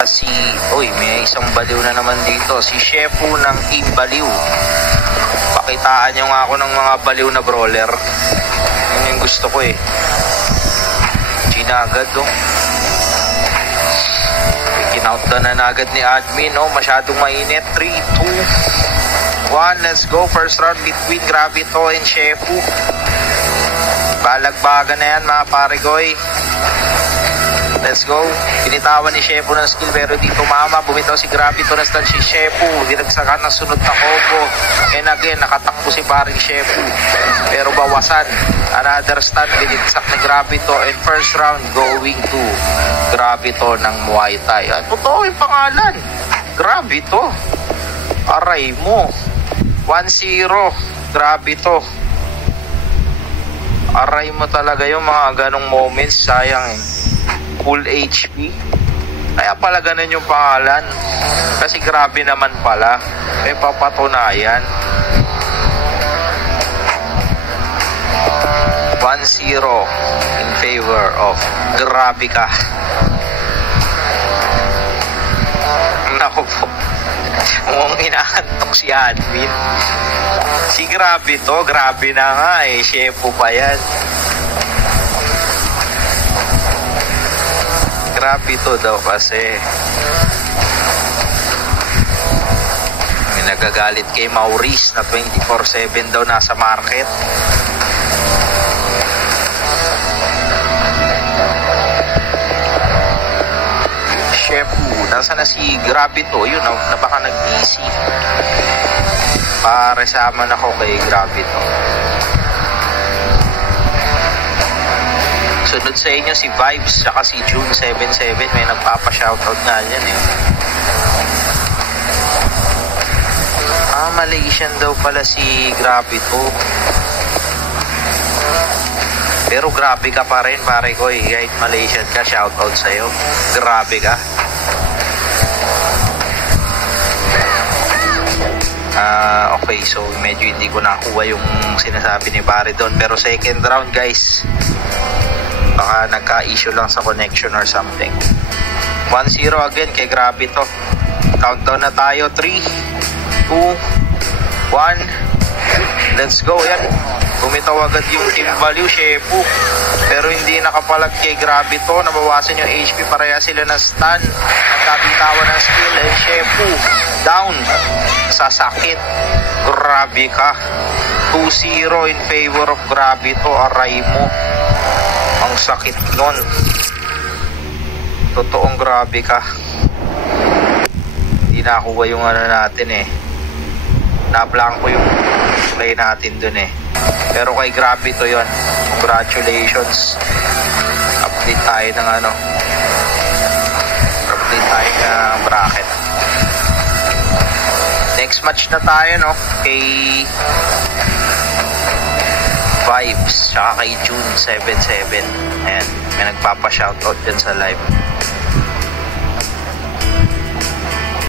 May isang baliw na naman dito. Si Shepu ng Team Baliw. Pakitaan nyo nga ako ng mga baliw na brawler. Yun yung gusto ko eh. Ginagad Kinountdown na agad ni admin. Masyadong mainit. 3, 2, 1. Let's go. First round between Gravito and Shepu. Balagbaga na yan mga paregoy. Let's go. Pinitawan ni Shepu ng skill pero di tumama. Bumitaw si Gravito na stun si Shepu. Dinagsakan ng sunod na combo. And again, nakatakbo si paring Shepu. Pero bawasan. Another stun. Binigsak ni Gravito. And first round going to Gravito ng Muay Thai. Totoo yung pangalan. Gravito. Aray mo. 1-0. Gravito. Aray mo talaga yung mga ganong moments. Sayang eh. Full HP. Kaya pala ganun yung pangalan. Kasi grabe naman pala. May papatunayan. 1-0 in favor of Gravika. Naku po. Mukhang inaantok si admin. Si Gravito, grabe na nga eh. Shepu pa yan. Gravito daw kasi. May nagagalit kay Maurice na 24/7 daw nasa market. Shepu, nasa na si Gravito? Yun, na baka nag-busy. Paresaman ako kay Gravito. Sunod sa inyo si Vibes saka si June 77. May nagpapa-shoutout nga yan eh. Malaysian daw pala si Gravito. Pero grabe ka pa rin pare ko eh. Kahit Malaysian ka, shoutout sa'yo. Grabe ka. Okay, so medyo hindi ko nakuha yung sinasabi ni pare doon. Pero second round guys. Baka nagka-issue lang sa connection or something. 1-0 again kay Gravito. Countdown na tayo. 3, 2, 1. Let's go. Yan. Bumitaw agad yung Team Baliw, Shepu. Pero hindi nakapalag kay Gravito. Nabawasan yung HP. Pareha sila na stun. Nagkabitawan ng skill. And Shepu down. Sasakit. Grabe ka. 2-0 in favor of Gravito. Aray mo. Ang sakit nun. Totoong grabe ka. Hindi nakuha yung ano natin eh. Na-blanko yung play natin dun eh. Pero kay Gravito yun. Congratulations. Update tayo ng ano. Update tayo ng bracket. Next match na tayo no. Kay Vibes, saka kay June 77. Ayan, may nagpapa-shoutout dyan sa live.